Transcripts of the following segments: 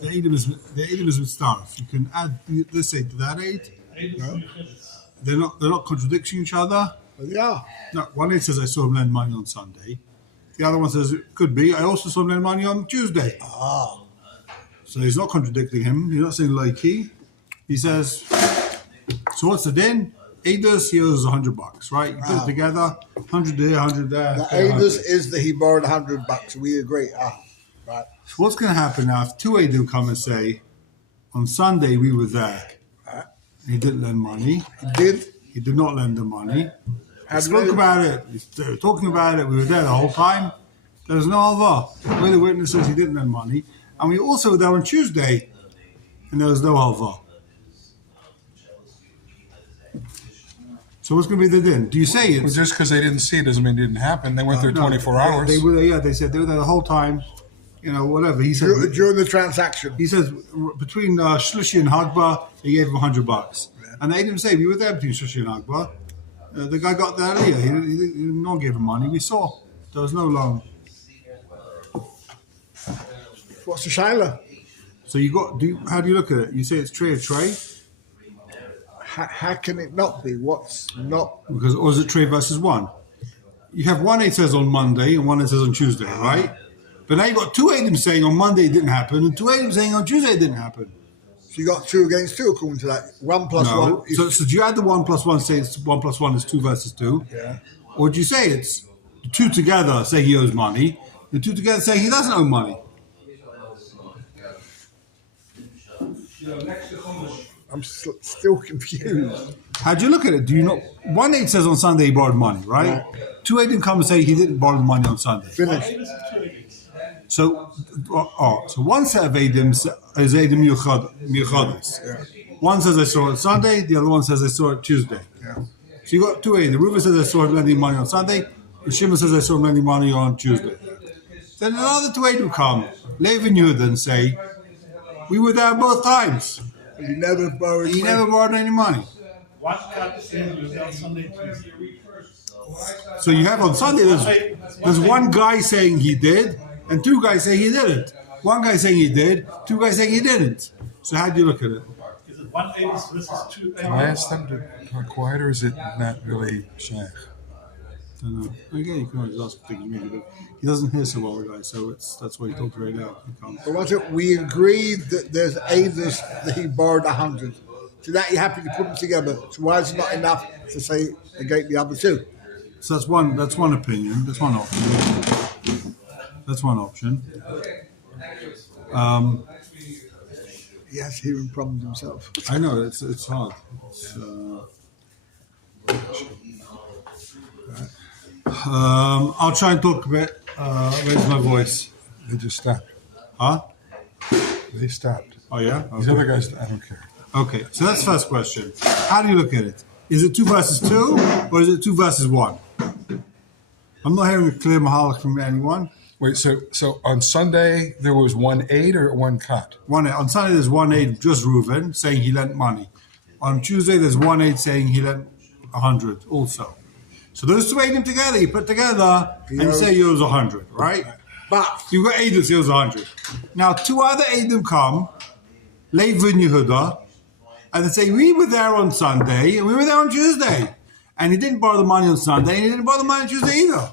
The Eidim is with stars. You can add this aid to that aid. No. They're not contradicting each other. Yeah. No, one aid says I saw him lend money on Sunday. The other one says it could be I also saw him lend money on Tuesday. Ah. So he's not contradicting him. He's not saying like he says. So what's the din? Eidos, he owes $100, right? You put it together, 100 there, 100 there. The Eidos is that he borrowed $100. We agree. Right. So what's going to happen now if two Eidim come and say, on Sunday we were there. He didn't lend money. He did? He did not lend the money. We spoke about it. They were talking about it. We were there the whole time. There was no halva. We're the witnesses. He didn't lend money. And we also were there on Tuesday, and there was no halva. So what's going to be the din? Do you say it? Well, just because they didn't see it doesn't mean it didn't happen. They went there 24 hours. They were there, yeah, they said they were there the whole time. You know, whatever. He said during the transaction. He says between Shlishi and Hagba, he gave him $100. And they didn't say we were there between Shlishi and Hagba. The guy got there earlier. He didn't not give him money. We saw there was no loan. What's the shaila? So how do you look at it? You say it's tray or tray? How can it not be? What's not? Because or is it tray versus one? You have one it says on Monday and one it says on Tuesday, right? But now you've got two Eidim saying on Monday it didn't happen and two Eidim saying on Tuesday it didn't happen. So you got 2 against 2 according to that. 1 plus 1. So do you add the 1 plus 1 say it's 1 plus 1 is 2 versus 2? Yeah. Or do you say it's the two together say he owes money, the two together say he doesn't owe money? I'm still confused. How do you look at it? Do you know? One aid says on Sunday he borrowed money, right? Two aid didn't come and say he didn't borrow the money on Sunday. Finished. So one set of Eidim is Eidim Yuchadis. Yeah. One says I saw it Sunday, the other one says I saw it Tuesday. Yeah. So you got two Eidim. Reuven says I saw him lending money on Sunday, and Shimon says I saw him lending money on Tuesday. Then another two Eidim come, Lev and Yehuda, and say, we were there both times. He never borrowed any money. One cut is on Sunday, Tuesday. So you have on Sunday, there's one guy saying he did, and two guys saying he didn't. One guy saying he did, two guys saying he didn't. So how do you look at it? Is it 1 Eidos versus 2 Eidos? Can I ask them to talk quiet, or is it not really shaykh? I don't know. Again, you can always ask things maybe, but he doesn't hear so well, the guy, so that's why he talks right now. But what's it? We agreed that there's Eidos that he borrowed 100. So that you're happy to put them together. So why is it not enough to say negate the other two? So that's one opinion. That's one option. That's one option. He has hearing problems himself. I know it's hard. I'll try and talk a bit. Raise my voice. They just stopped. Huh? They stopped. Oh yeah. These other guys, I don't care. Okay, so that's the first question. How do you look at it? Is it 2 versus 2 or is it 2 versus 1? I'm not hearing a clear mahalach from anyone. Wait, so on Sunday there was 1 aid or 1 cut? On Sunday there's 1 aid, just Reuven, saying he lent money. On Tuesday there's 1 aid saying he lent 100 also. So those two aidim together, you put together and you say he owes 100, right? But you've got aidim, he owes 100. Now 2 other aidim come, Lev and Yehuda, and they say, we were there on Sunday and we were there on Tuesday. And he didn't borrow the money on Sunday and he didn't borrow the money on Tuesday either.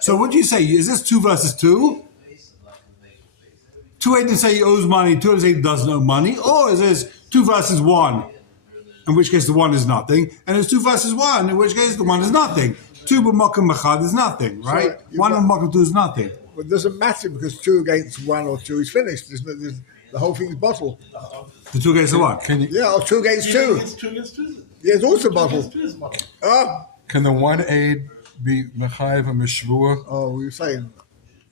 So what do you say? Is this 2 versus 2? 2 agents say he owes money, 2 agents say he doesn't owe money. Or is this 2 versus 1? In which case the 1 is nothing. And it's 2 versus 1, in which case the 1 is nothing. 2 b'makom echad is nothing, right? 1 b'makom 2 is nothing. Well, it doesn't matter because 2 against 1 or 2 is finished. The whole thing is bottled. The 2 against the 1? Yeah, or 2 against 2. 2 against 2. Yeah, it's also bottled. Can the 1 aid be mechayev and mishvua? Oh, you're saying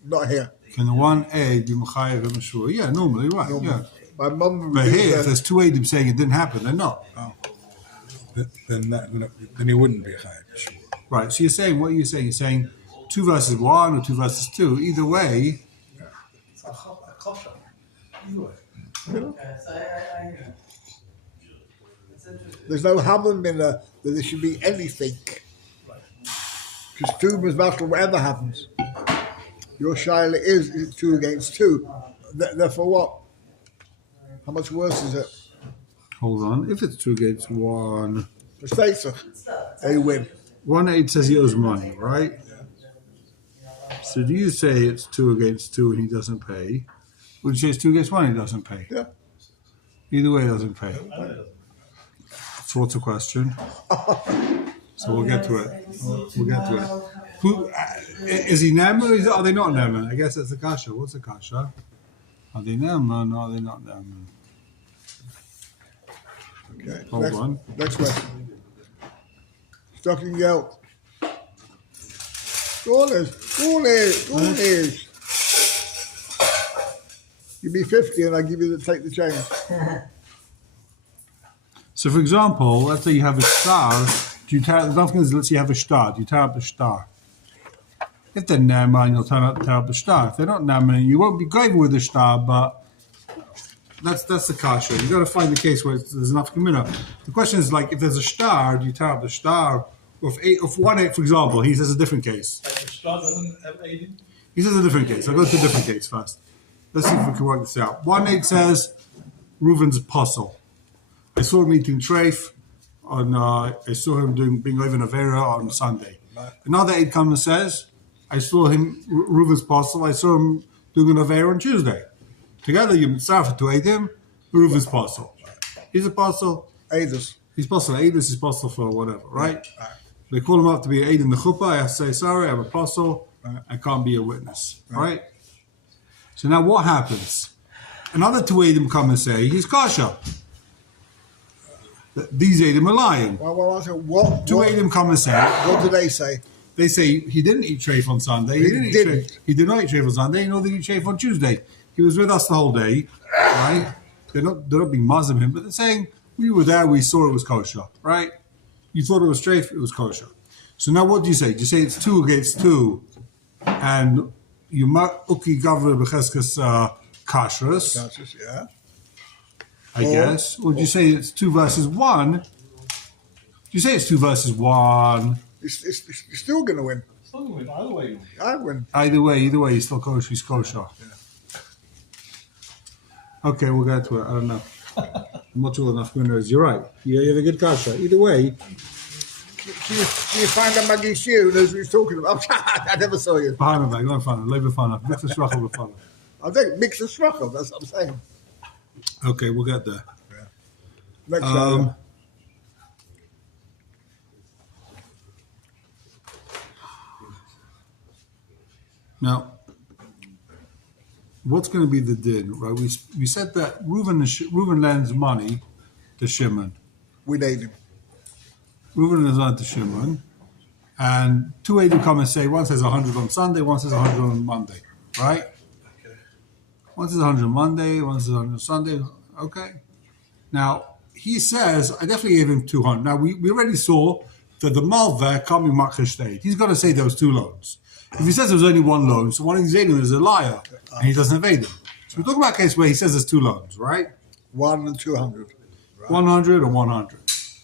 not here. Can the 1 aid be mechayev and mishvua? Yeah, normally, right. Normally. Yeah. My mum. But here, if there's 2 aidim saying it didn't happen, they're not. Oh. Then he wouldn't be chayev. Right. So you're saying what are you saying? You're saying 2 versus 1 or 2 versus 2. Either way. It's a kosher. There's no hammer in that there should be anything. Because 2 was battle, whatever happens. Your shaila is 2 against 2. Therefore, what? How much worse is it? Hold on. If it's 2 against 1, Mistakes, they win. 1-8 says he owes money, right? So do you say it's 2 against 2 and he doesn't pay? Would you say it's 2 against 1 and he doesn't pay? Yeah. Either way, he doesn't pay. So what's the question? So we'll get to it. We'll get to it. Who is he Naaman or are they not Naaman? I guess that's the kasha. What's the kasha? Are they Naaman or are they not Naaman? Okay. Hold on. Next question. Stocking geld. Go on. Give me 50 and I give you take the change. So, for example, let's say you have a star. Do you tear? Let's say you have a star. Do you tear up the star? If they're Naaman, you'll tear up the star. If they're not Naaman, you won't be going with the star. But that's the kasha. You got to find the case where there's enough kamina. The question is like, if there's a star, do you tear up the star? Or if 1-8, for example, he says a different case. And the star doesn't have 18. He says a different case. I'll go to a different case first. Let's see if we can work this out. 1-8 says Reuven's apostle. I saw him eating treif on. I saw him being over in Avera on Sunday. Right. Another 8 comes and says, I saw him Reuven's apostle. I saw him doing an Avera on Tuesday. Together, you mitzvah to him, Reuven's apostle. He's apostle. Aiders. He's apostle. Aidus is apostle for whatever, right? They call him up to be an aid in the chuppah. I have to say, sorry, I'm an apostle. I can't be a witness, right? So now what happens? Another 2 Eidim come and say, he's kasha. These Eidim are lying. Well, I said, what? 2 Eidim come and say, What do they say? they say he didn't eat treif on Sunday. He didn't. He did not eat treif on Sunday. Nor did he eat treif on Tuesday. He was with us the whole day, right? They're not being Muslim him, but they're saying we were there. We saw it was kosher, right? You thought it was treif. It was kosher. So now what do you say? Do you say it's 2 against 2, and you uki gavra b'cheskas kashrus? Yeah. I guess. Or do you say it's 2 versus 1? Do you say it's 2 versus 1? You're still going to win. Still win, either way. I win. Either way, he's still kosher. He's kosher. Okay, we'll get to it. I don't know. I'm not sure enough winners. You're right. You have a good kasha. Either way. Can you find a Maggie Shoe who he's talking about? I never saw you. Behind my back, don't find it. Labor fun. Mix the struggle with fun. I think mix and struggle. That's what I'm saying. Okay, we'll get there. Next Now, what's going to be the din, right? We said that Reuven lends money to Shimon. we need him. Reuven lends money to Shimon, and 2 Eidim come and say one says 100 on Sunday, one says 100 on Monday, right? One says 100 on Monday, one says 100 on Sunday. Okay. Now he says I definitely gave him 200. Now we already saw that the malveh can't be machash state. He's got to say there was 2 loans. If he says there was only 1 loan, so one of these Eidim is a liar, and he doesn't evade them. So we're talking about a case where he says there's 2 loans, right? 1 and 200. Right. 100 or 100.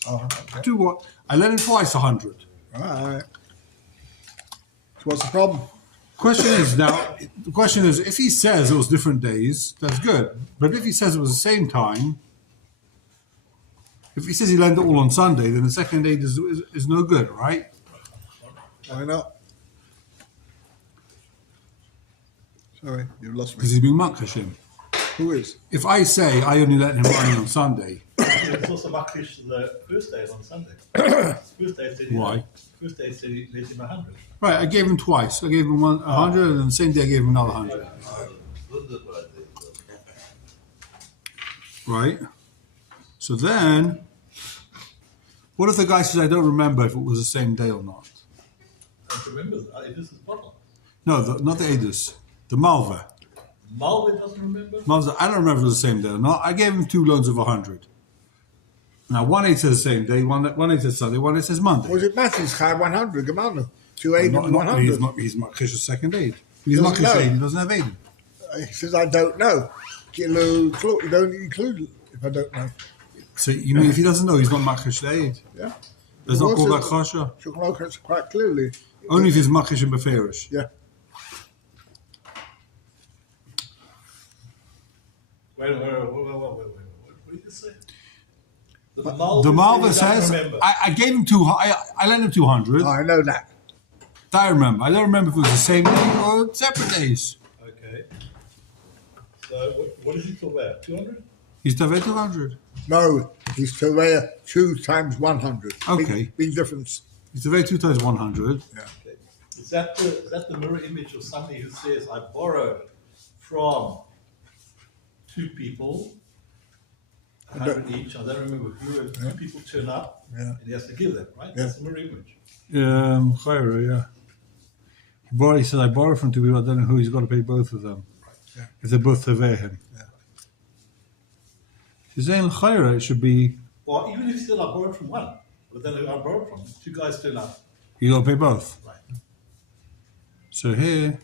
Okay. 2 what? I lent him twice 100. All right. So what's the problem? The question is, if he says it was different days, that's good. But if he says it was the same time, if he says he lent it all on Sunday, then the second day is no good, right? Why not? Sorry, you lost Because me. he's being makashim. Who is? If I say I only lent him money on Sunday, It's also Makish the first day on Sunday. First day said Why? First day said he let him 100. right, I gave him twice. I gave him 100, and then the same day I gave him another 100. Right? So then, what if the guy says, I don't remember if it was the same day or not? And remember, it is his bottle. No, not the Edus, the Malva. Malvin doesn't remember. Malva, I don't remember if it was the same day or not. I gave him 2 loans of 100. Now, 1-8 says the same day, 1-8 says Sunday, 1-8 says Monday. Was it Matthew's Chai 100? Gemanu. 280 and 100. He's Makish's second aid. He's Doesn't Makish know. aid, he doesn't have aid. He says, I don't know. You don't include if I don't know. So you mean if he doesn't know, he's not Makish aid? Yeah. Does not call that Also, Chasha? Shulchan quite clearly. Only if he's Makish and Beferish. Yeah. Wait. What did you say? The The Malva he doesn't says remember. I gave him I lent him 200. I know that. That I remember. I don't remember if it was the same day or separate days. Okay. So what is he talking about? 200? He's Taveh 200. No, he's Tereya 2 times 100. Okay. Big difference. He's Taveh 2 times 100. Yeah. Okay. Is that the mirror image of somebody who says, I borrowed from 2 people, 100 each, I don't remember who, and 2 people turn up, Yeah. and he has to give them, right? Yeah. That's the mirror image. Chayra, yeah. He said, I borrowed from 2 people, I don't know who, he's got to pay both of them. Yeah. If they're both Taveh him. Yeah. He's saying Chayra, it should be, Or even if still I borrowed from 1, but then I borrowed from 2 guys turn up. you got to pay both. Right. So here,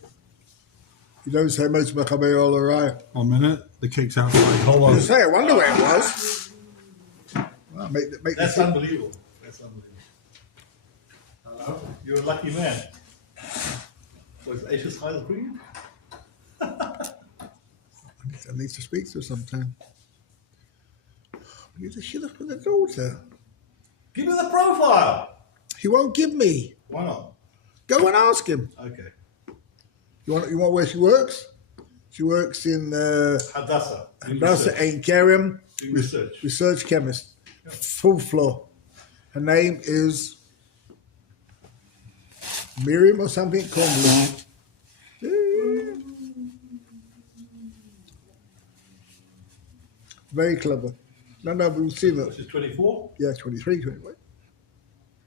You don't say most Mechaber all right. 1 minute, the cake's out. Hold on. You say, I wonder where it was. Well, make That's the unbelievable. That's unbelievable. Hello? You're a lucky man. Was Ashes High the Queen? I need to speak to her sometime. You should have put the daughter. Give me the profile. He won't give me. Why not? Go and ask him. Okay. You want where she works? She works in Hadassah. Hadassah Ein Kerem, Doing research. research chemist, full floor. Her name is Miriam or something. Conley. Very clever. No, we've seen it. She's 24. Yeah, 23, 21.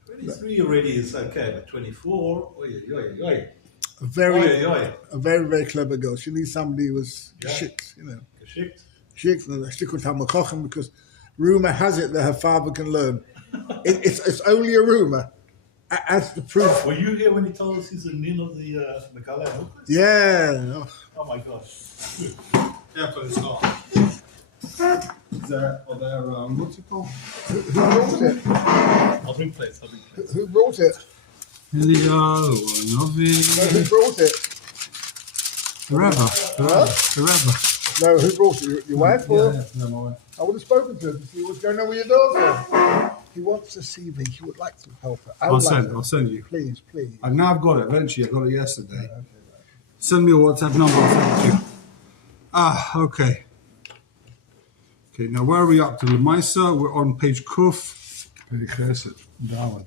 23 already is okay, but 24. Oi, oi, oi. A very, Oi, oi. a very, very clever girl. She needs somebody who was Yeah. chic, you know. Geschickt. Chic, and stick with Hamakochen because rumor has it that her father can learn. It's only a rumor. As the proof. Were you here when he told us he's a nin of the Megala Hilchos? Yeah. Oh my gosh. Good. Yeah, but it's not. What's it called? Who brought it? I'll bring plates. I'll bring plates. Who brought it? Who brought it? The Rebbe. No, who brought it? Your wife? Or? No, my wife. I would have spoken to her to see what's going on with your daughter. He wants to see me. He would like to help her. I'll send you. Please. And now I've got it. Eventually, I got it yesterday. Send me a WhatsApp number. I'll send it to you. Okay. Okay, now where are we up to? Lemaisa, we're on page Kuf. Pay chesed, Daled,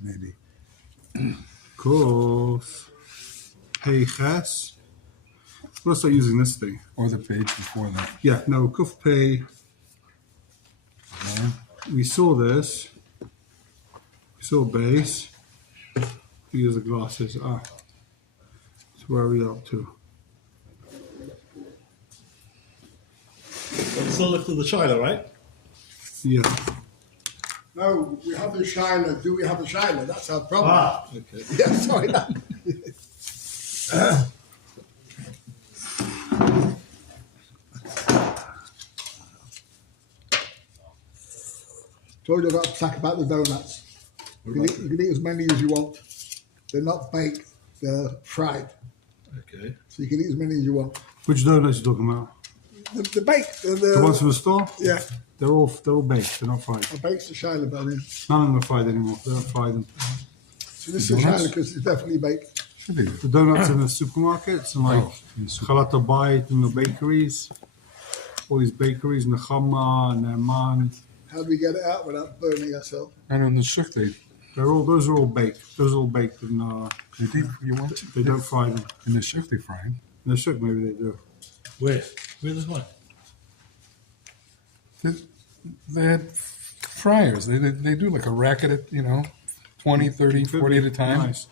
maybe. Kuf. Pei Ches. Let's start using this thing. Or the page before that. Yeah, no, Kuf Pei. Yeah. We saw this. We saw base. Use the glasses. So where are we up to? Still left of the China, right? Yeah. No, we have the Shiloh. Do we have the Shiloh? That's our problem. Okay. Yeah, sorry. Told you about to talk about the donuts. You can eat as many as you want. They're not baked, they're fried. Okay. So you can eat as many as you want. Which donuts are you talking about? The baked, The ones from the store? yeah, They're all baked. They're not fried. I baked the Shiloh Bunny. None of them are fried anymore. They're not fried. So this is Donuts? Shiloh because it's definitely baked. Should be. The donuts in the supermarkets and like Chalat Abayit and the bakeries. All these bakeries, Nechama, Ne'eman. How do we get it out without burning ourselves? And on the shuk, Those are all baked. Those are all baked and they deep, you want to? they don't fry them. In the shuk, they fry them. In the shuk, maybe they do. Where? Where's this one? They had fryers. They do like a racket at, 20, 30, 40 at a time. Nice.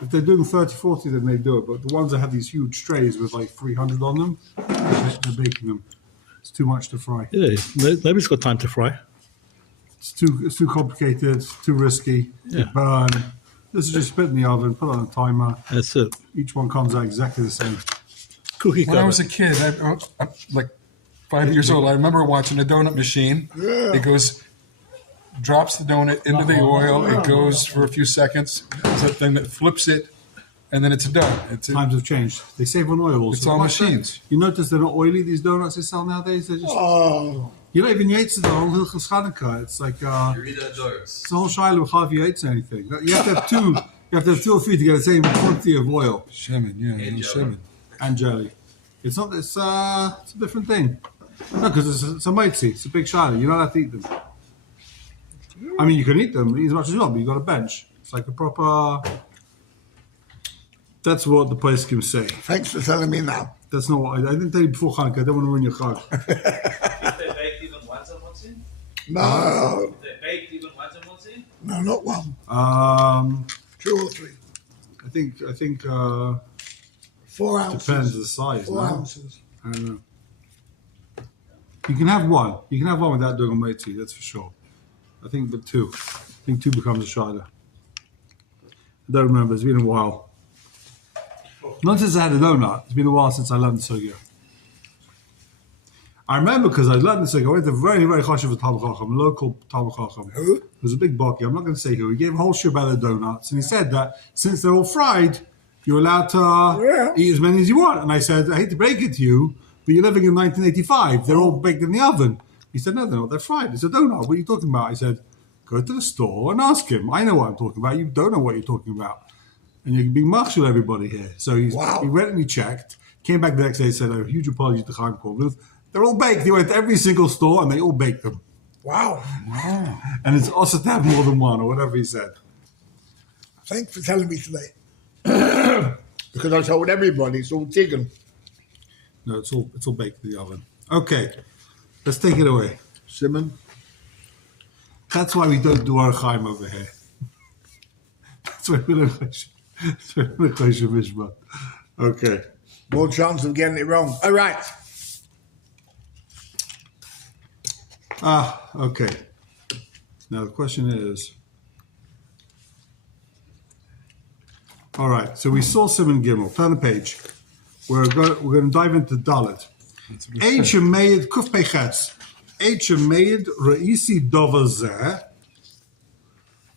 If they're doing 30, 40, then they do it. But the ones that have these huge trays with like 300 on them, they're baking them. It's too much to fry. Yeah, nobody's got time to fry. It's too complicated. It's too risky. Yeah. Burn. This is just spit in the oven. Put it on a timer. That's it. Each one comes out exactly the same. Cookie When I cutter. was a kid, I'm like 5 years old, I remember watching a donut machine. Yeah. It goes, drops the donut into the oil. It goes for a few seconds. There's that thing that flips it, and then it's done. Times have changed. They save on oil also. It's all machines. You notice they're not oily, these donuts they sell nowadays? They're just... Oh, You don't even eat the whole Hilchos Chanukah. It's like... it's the whole Shiloh half you eats anything. You have to have two. You have to have 2 or 3 to get the same quantity of oil. Shemen, yeah, shemen. And jelly. It's not. It's a different thing. No, because it's a mitzi. It's a big Shiloh. You're not allowed to eat them. I mean, you can eat them, eat as much as you want, but you've got a bench. It's like a proper... That's what the poskim say. thanks for telling me now. That's not what... I didn't tell you before Chanukah. I don't want to ruin your Chag. If they baked even once a motzi? No, If they baked even once a motzi? no, not one. 2 or 3. I think 4 ounces. depends on the size. 4 No? ounces. I don't know. You can have one. You can have one without doing a mitzi, that's for sure. I think, but 2. I think 2 becomes a Shiloh. I don't remember. It's been a while. Not since I had a donut. It's been a while since I learned the sugya. I remember because I learned the sugya. I went to a very, very chashuv Talmid Chacham, local Talmid Chacham. Who? It was a big baki. I'm not going to say who. He gave a whole shit about the donuts, and he said that since they're all fried, you're allowed to eat as many as you want. And I said, I hate to break it to you, but you're living in 1985. They're all baked in the oven. He said, no, they're not. They're fried. It's a donut. What are you talking about? I said, go to the store and ask him. I know what I'm talking about. You don't know what you're talking about. And you're being marshal everybody here. So he went and he checked, came back the next day and said, a huge apology to Chaim Korbluf. They're all baked. He went to every single store and they all baked them. Wow. And it's also to have more than one or whatever he said. Thanks for telling me today. Because I told everybody it's all chicken. No, it's all baked in the oven. Okay, let's take it away. Simon. That's why we don't do our Chaim over here. That's why we don't Choshev Mishpat. Okay. More chance of getting it wrong. All right. Okay. Now the question is... All right, so we saw Simon Gimel. Turn the page. We're going to dive into Dalet. Eid Shemeid Kuf Pechetz. Eid Shemeid Reisi Dover Zeh.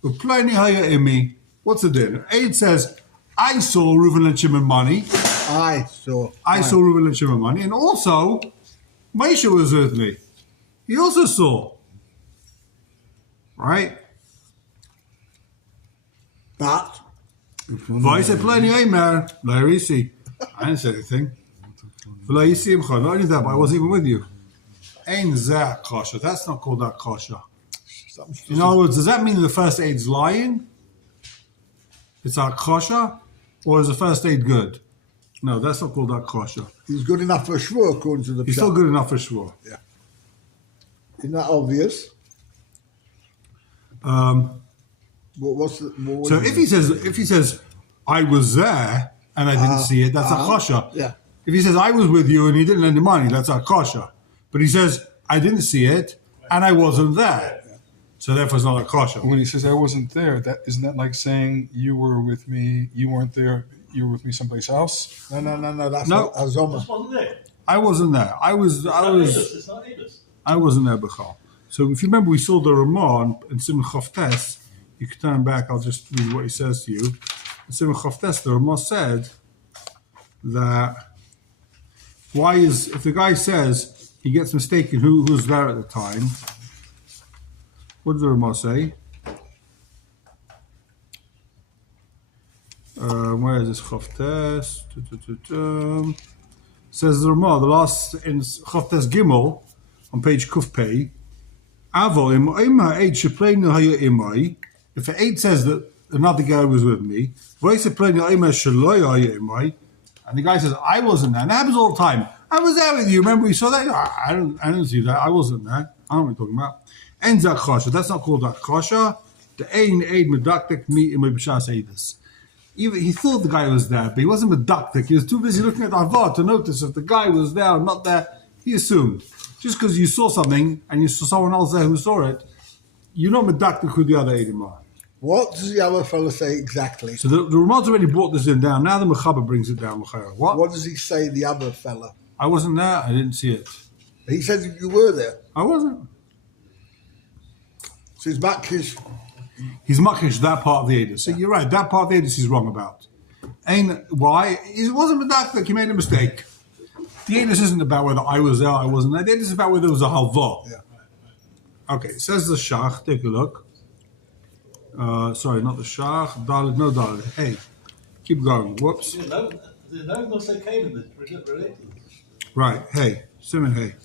Uplani Haya Imi. What's the din? Eid says, I saw Reuven and Shimon money. I saw Reuven and Shimon money. And also, Moshe was with me. He also saw. Right? But Voice at plenty, Aimer. Larisi. I didn't say anything. Not only that, but I wasn't even with you. Ain't that kosher? That's not called that kosher. In other words, does that mean the first aid's lying? It's our kosher? Or is the first aid good? No, that's not called that kosher. he's good enough for a shvur according to the He's Pshat. still good enough for sure. Yeah. Isn't that obvious? So if he says I was there and I didn't see it, that's a kosher. Yeah. If he says I was with you and he didn't lend the money, that's a kosher. But he says I didn't see it and I wasn't there, so therefore it's not a kosher. When he says I wasn't there, that isn't that like saying you were with me, you weren't there, you were with me someplace else? No. That's No. Azoma. Just wasn't there. I wasn't there. It's not Edis. I wasn't there, Bechal. So if you remember, we saw the Ramah in Simon Chavtes. You can turn back. I'll just read what he says to you. In Simon Chavtes, the Ramah said that if the guy says he gets mistaken who's there at the time, what did the Ramah say? Where is this Chavtes? Says the Ramah, the last in Chavtes Gimel on page Kufpei. If the 8 says that another guy was with me, and the guy says I wasn't there, and that happens all the time. I was there with you. Remember we saw that? I didn't see that. I wasn't there. I don't know what you're talking about. Enzak kosher. That's not called that kosher. The ein eid medaktik meet in b'shas eidus. Even he thought the guy was there, but he wasn't medaktik. He was too busy looking at Avad to notice if the guy was there or not there. He assumed. Just because you saw something and you saw someone else there who saw it, you're not medaktik who the other eidim are. What does the other fellow say exactly? So the Ramah's already brought this in down. Now the Mechaber brings it down. What does he say, the other fella? I wasn't there. I didn't see it. He said you were there. I wasn't. So he's back his... He's makish that part of the Edis. So you're right. That part of the Edis he's wrong about. And why? It wasn't medakdek. He made a mistake. The Edus isn't about whether I was there, I wasn't there. The Edus is about whether it was a halva. Yeah. Okay, says the Shach. Take a look. Sorry, not the Shach. Dalit, no Dalit. Hey, keep going. Whoops. There's no Nosei Kalim that's related. Right. Hey, Simon. Hey.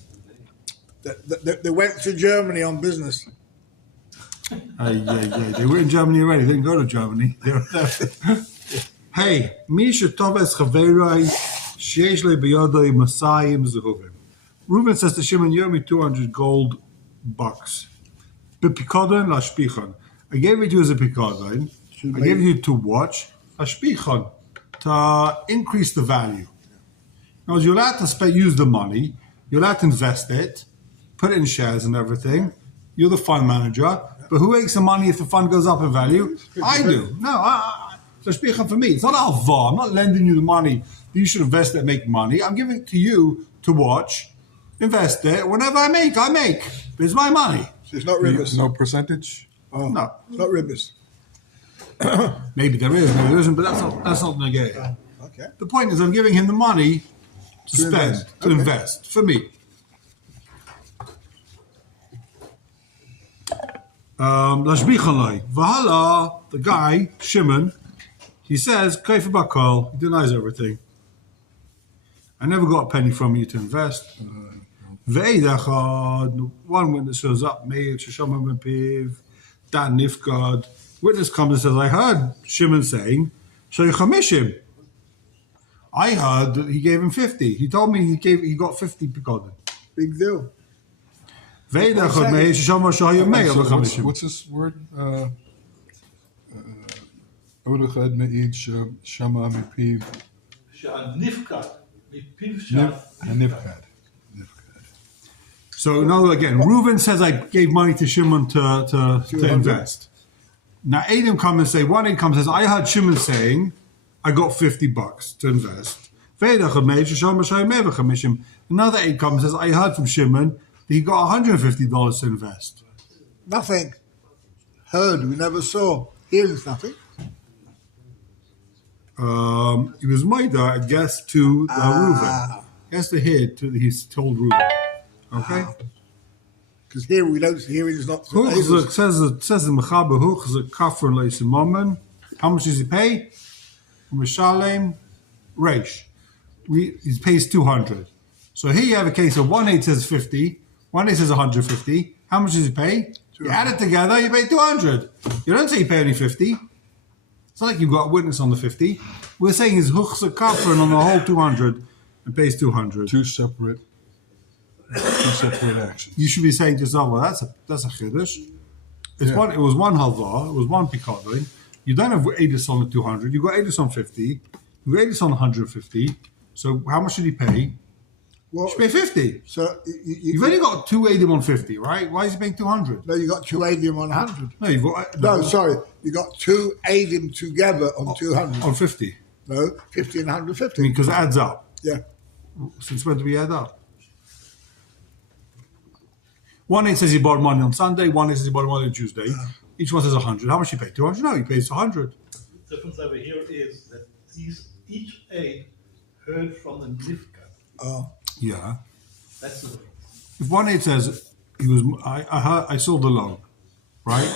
They went to Germany on business. They were in Germany already. They didn't go to Germany. They were there. Hey, Misha Toves Chaverai Sheish Le Biyodoi Masayim Zehuvim. Reuben says to Shimon, you owe me 200 gold bucks. Bepikodon lashpichon. I gave it to you as a pikodon. I gave it to you to watch lashpichon, to increase the value. Now, you're allowed to use the money. You're allowed to invest it, put it in shares and everything. You're the fund manager. But who makes the money if the fund goes up in value? I do. No, lashpichon for me. It's not alva. I'm not lending you the money. You should invest it and make money. I'm giving it to you to watch, invest it. Whatever I make. It's my money. It's not ribis. No percentage. Oh, No. it's not ribis. Maybe there is, maybe there isn't, but that's not negative. Okay. The point is I'm giving him the money to spend, invest. to Okay. invest, for me. Lashbichanloi. Vahala, the guy, Shimon, he says, Kaifa Bakal, he denies everything. I never got a penny from you to invest. Ve'edachad, one witness shows up, Meir, Shishama Mepiv, Dan Nifgad. Witness comes and says, I heard Shimon saying, Shaychamishim. I heard that he gave him 50. He told me he got 50 pikodin. Big deal. Ve'edachad Meir, Shishama Shayim Meir, So V'chamishim. what's this word? Odechad me'id shama mipiv Nifkat. nifkad. So now again, Reuven says I gave money to Shimon to invest. Now Adam comes and say, one Adam comes and says, I heard Shimon saying I got $50 to invest. Another Adam comes and says, I heard from Shimon that he got $150 to invest. Nothing. Heard, we never saw. Here's nothing. He was Maida, I guess, to Reuven. He has to hear he's told Reuven. Okay? Because here we don't. Here it is not. It says in Mechaber, Huchzak Kafron Leisimomen. How much does he pay? Mishalem Reish. He pays 200. So here you have a case of 1/8 says 50, 1/8 says 150. How much does he pay? You add it together, you pay 200. You don't say you pay only 50. It's not like you've got a witness on the 50. We're saying he's Huchzak Kafron on the whole 200 and pays 200. Two separate actions. You should be saying to yourself, well, that's a chiddush. It's Yeah. one. It was one halva. It was one pikodin. You don't have Edis on the 200. You got Edis on 50. You got Edis on 150. So how much should he pay? Well, You should pay 50. so You've only got two Edim on 50, right? Why is he paying 200? no, you got two Adim on 100. No, you've got No, sorry, you got two Adim together on 200. on 50. No, 50 and I 150. mean, because it adds up. Yeah. Since when do we add up? One it says he borrowed money on Sunday. One it says he borrowed money on Tuesday. Each one says 100. How much he pay? 200? No, he pays 100. The difference over here is that each aid heard from the Nifkat. Oh, Yeah. That's the difference. If one aid says he was, I saw the loan, right?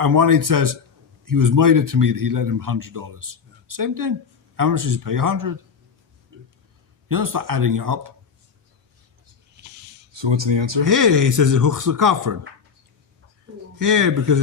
And one aid says he was made to me that he lent him $100. Same thing. How much does he pay? 100. You don't start adding it up. So what's the answer? Here he says it's Huchzakafran. Here because